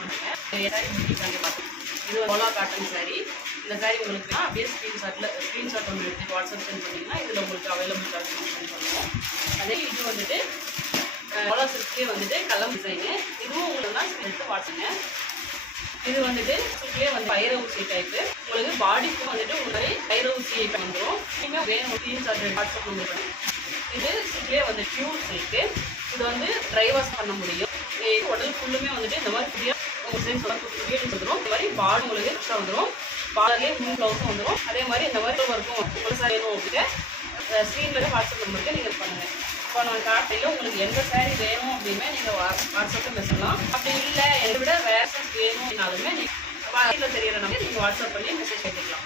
பண்ணுங்கள். Sorry booking பண்ணி பார்த்துக்கோங்க. இது ஒரு ஓலா காட்டன் சாரீ. இந்த சாரீ உங்களுக்கு அப்படியே ஸ்க்ரீன்ஷாட் ஒன்று எடுத்து வாட்ஸ்அப் சென்ட் பண்ணிங்கன்னா இதில் உங்களுக்கு அவைலபிள் கலெக்ஷன் சென்ட் பண்ணுவோம். அதே இது வந்துட்டு ஓலா சில்க்லேயே வந்துட்டு கலம் டிசைனு. இதுவும் உங்களுக்கு தான் எடுத்து வாட்ஸுங்க. இது வந்துட்டு சில்க்லேயே வந்து வைர ஊசி டைப்பு. உங்களுக்கு பாடிக்கும் வந்துட்டு உங்களுக்கு வைர ஊசி வந்துடும். இனிமேல் வேணும் ஸ்க்ரீன்ஷாட் வாட்ஸ்அப் நம்பர். இது சில்க்லேயே வந்து பியூர் சில்க்கு. இது வந்து ட்ரை வாஷ் பண்ண முடியும். உடல் ஃபுல்லுமே வந்துட்டு இந்த மாதிரி புதிய டிசைன்ஸ் வந்துடும். இந்த மாதிரி பாடி உங்களுக்கு எக்ஸ்ட்ரா வந்துடும். பார்டர்லேயே 3 ப்ளவுஸும் வந்துடும். அதே மாதிரி இந்த மாதிரி இருக்கும் உங்களுக்கு வேணும் அப்படின்னா ஸ்க்ரீனில் வாட்ஸ்அப் நம்பருக்கு நீங்கள் பண்ணுங்கள். இப்போ நான் காட்டையில் உங்களுக்கு எந்த சாரீ வேணும் அப்படின்னா நீங்கள் வாட்ஸ்அப்பில் மெசேஜ்லாம். அப்படி இல்லை என்னை விட வேறு வேணும் அப்படின்னாலுமே நீங்கள் தெரியிற நம்பர் நீங்கள் வாட்ஸ்அப் பண்ணி மெசேஜ் கேட்டுக்கலாம்.